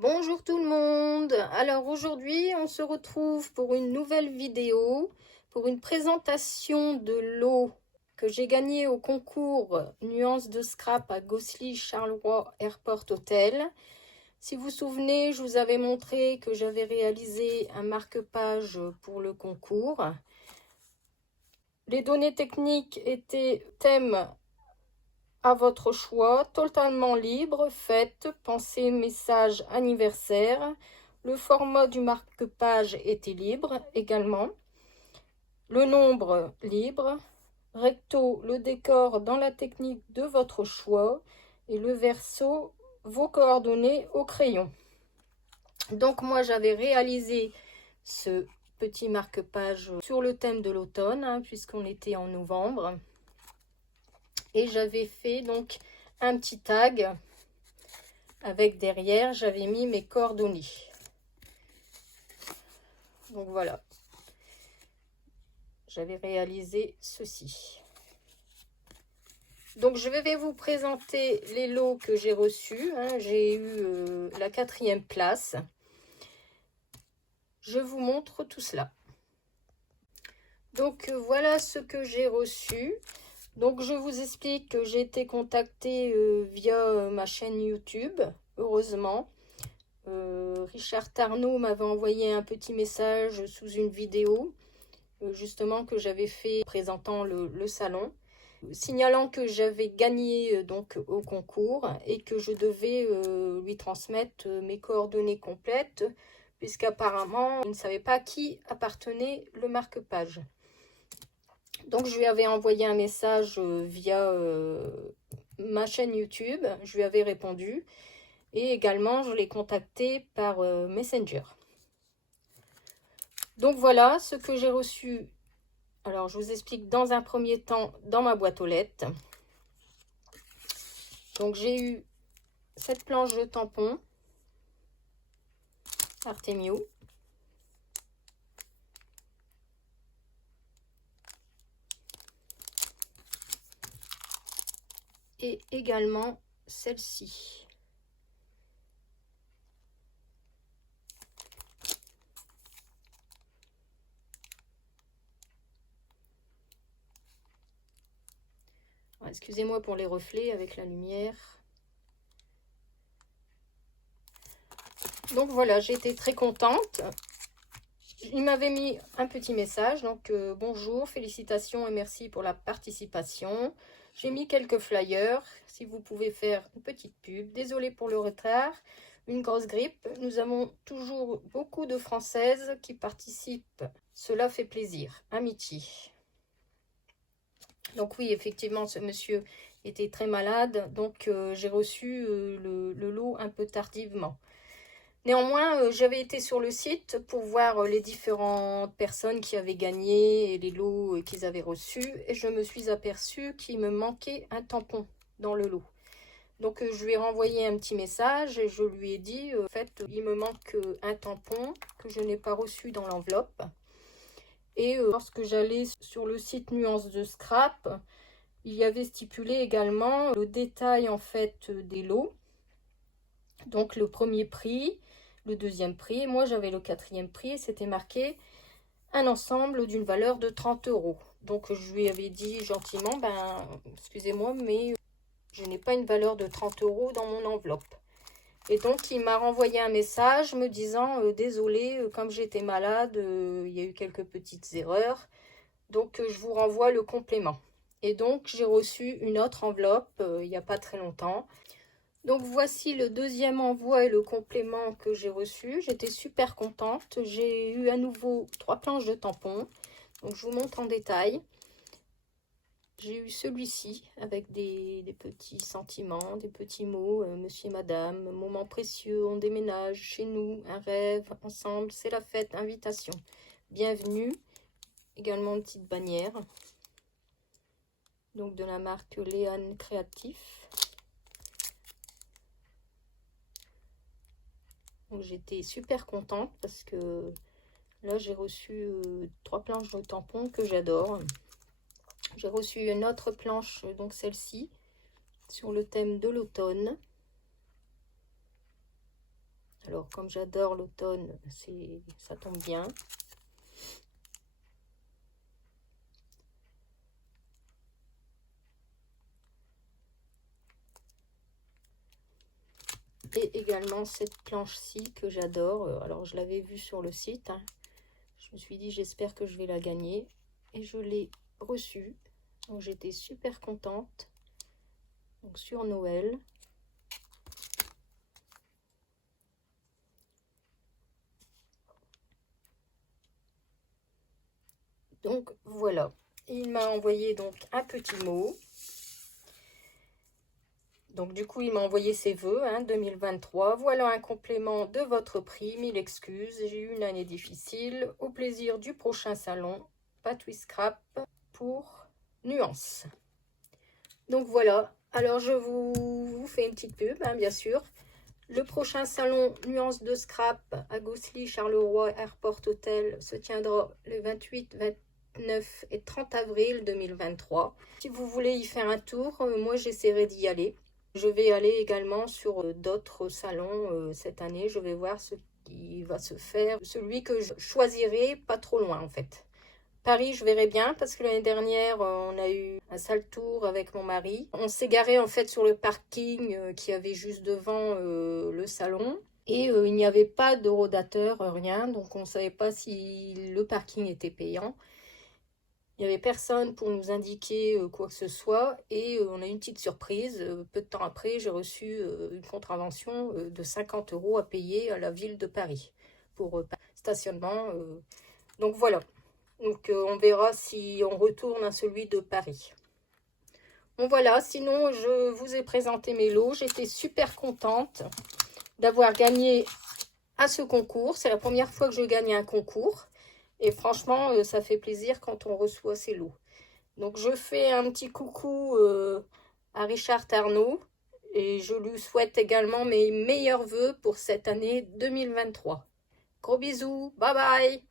Bonjour tout le monde. Alors aujourd'hui on se retrouve pour une nouvelle vidéo, pour une présentation de lot que j'ai gagné au concours Nuances de Scrap à Gosselies Charleroi Airport Hotel. Si vous vous souvenez, je vous avais montré que j'avais réalisé un marque-page pour le concours. Les données techniques étaient thème à votre choix, totalement libre, faites, pensez, message, anniversaire. Le format du marque-page était libre également. Le nombre libre. Recto, le décor dans la technique de votre choix. Et le verso, vos coordonnées au crayon. Donc moi j'avais réalisé ce petit marque-page sur le thème de l'automne, puisqu'on était en novembre. Et j'avais fait donc un petit tag avec derrière j'avais mis mes coordonnées. Donc voilà, j'avais réalisé ceci. Donc je vais vous présenter les lots que j'ai reçus. J'ai eu la 4e place. Je vous montre tout cela. Donc voilà ce que j'ai reçu. Donc je vous explique que j'ai été contactée via ma chaîne YouTube, heureusement. Richard Tarnaud m'avait envoyé un petit message sous une vidéo, justement que j'avais fait présentant le salon, signalant que j'avais gagné donc au concours et que je devais lui transmettre mes coordonnées complètes, puisqu'apparemment il ne savait pas à qui appartenait le marque-page. Donc je lui avais envoyé un message via ma chaîne YouTube, je lui avais répondu et également je l'ai contacté par Messenger. Donc voilà ce que j'ai reçu. Alors je vous explique dans un premier temps dans ma boîte aux lettres. Donc j'ai eu cette planche de tampons Artemio. Et également celle-ci. Excusez-moi pour les reflets avec la lumière. Donc voilà, j'ai été très contente. Il m'avait mis un petit message, donc bonjour, félicitations et merci pour la participation. J'ai mis quelques flyers, si vous pouvez faire une petite pub. Désolée pour le retard, une grosse grippe. Nous avons toujours beaucoup de Françaises qui participent. Cela fait plaisir. Amitié. Donc oui, effectivement, ce monsieur était très malade, donc j'ai reçu le lot un peu tardivement. Néanmoins, j'avais été sur le site pour voir les différentes personnes qui avaient gagné et les lots qu'ils avaient reçus. Et je me suis aperçue qu'il me manquait un tampon dans le lot. Donc, je lui ai renvoyé un petit message et je lui ai dit, en fait, il me manque un tampon que je n'ai pas reçu dans l'enveloppe. Et lorsque j'allais sur le site Nuances de Scrap, il y avait stipulé également le détail, en fait, des lots. Donc, le premier prix, le deuxième prix. Moi, j'avais le 4e prix et c'était marqué un ensemble d'une valeur de 30 €. Donc, je lui avais dit gentiment, ben, excusez-moi, mais je n'ai pas une valeur de 30 € dans mon enveloppe. Et donc, il m'a renvoyé un message me disant, désolé, comme j'étais malade, il y a eu quelques petites erreurs. Donc, je vous renvoie le complément. Et donc, j'ai reçu une autre enveloppe il n'y a pas très longtemps. Donc voici le deuxième envoi et le complément que j'ai reçu. J'étais super contente. J'ai eu à nouveau 3 planches de tampons. Donc je vous montre en détail. J'ai eu celui-ci avec des petits sentiments, des petits mots. Monsieur et madame, moment précieux, on déménage chez nous, un rêve, ensemble, c'est la fête, invitation. Bienvenue. Également une petite bannière. Donc de la marque Léane Créatif. Donc j'étais super contente parce que là j'ai reçu 3 planches de tampons que j'adore. J'ai reçu une autre planche, donc celle-ci, sur le thème de l'automne. Alors, comme j'adore l'automne, ça tombe bien. Et également cette planche-ci que j'adore. Alors, je l'avais vue sur le site. Hein. Je me suis dit, j'espère que je vais la gagner. Et je l'ai reçue. Donc, j'étais super contente. Donc, sur Noël. Donc, voilà. Il m'a envoyé donc un petit mot. Donc du coup, il m'a envoyé ses vœux, 2023. Voilà un complément de votre prix. 1000 excuses. J'ai eu une année difficile. Au plaisir du prochain salon. Patouille Scrap pour Nuance. Donc voilà. Alors je vous fais une petite pub, bien sûr. Le prochain salon Nuance de Scrap à Gosselies, Charleroi, Airport Hotel se tiendra le 28, 29 et 30 avril 2023. Si vous voulez y faire un tour, moi j'essaierai d'y aller. Je vais aller également sur d'autres salons cette année. Je vais voir ce qui va se faire. Celui que je choisirai pas trop loin en fait. Paris, je verrai bien parce que l'année dernière, on a eu un sale tour avec mon mari. On s'est garé en fait sur le parking qui avait juste devant le salon. Et il n'y avait pas de rodateur, rien. Donc on ne savait pas si le parking était payant. Il n'y avait personne pour nous indiquer quoi que ce soit et on a eu une petite surprise. Peu de temps après, j'ai reçu une contravention de 50 € à payer à la ville de Paris pour stationnement. Donc voilà. Donc on verra si on retourne à celui de Paris. Bon voilà, sinon je vous ai présenté mes lots. J'étais super contente d'avoir gagné à ce concours. C'est la première fois que je gagne un concours. Et franchement, ça fait plaisir quand on reçoit ces lots. Donc, je fais un petit coucou à Richard Arnaud. Et je lui souhaite également mes meilleurs vœux pour cette année 2023. Gros bisous. Bye bye.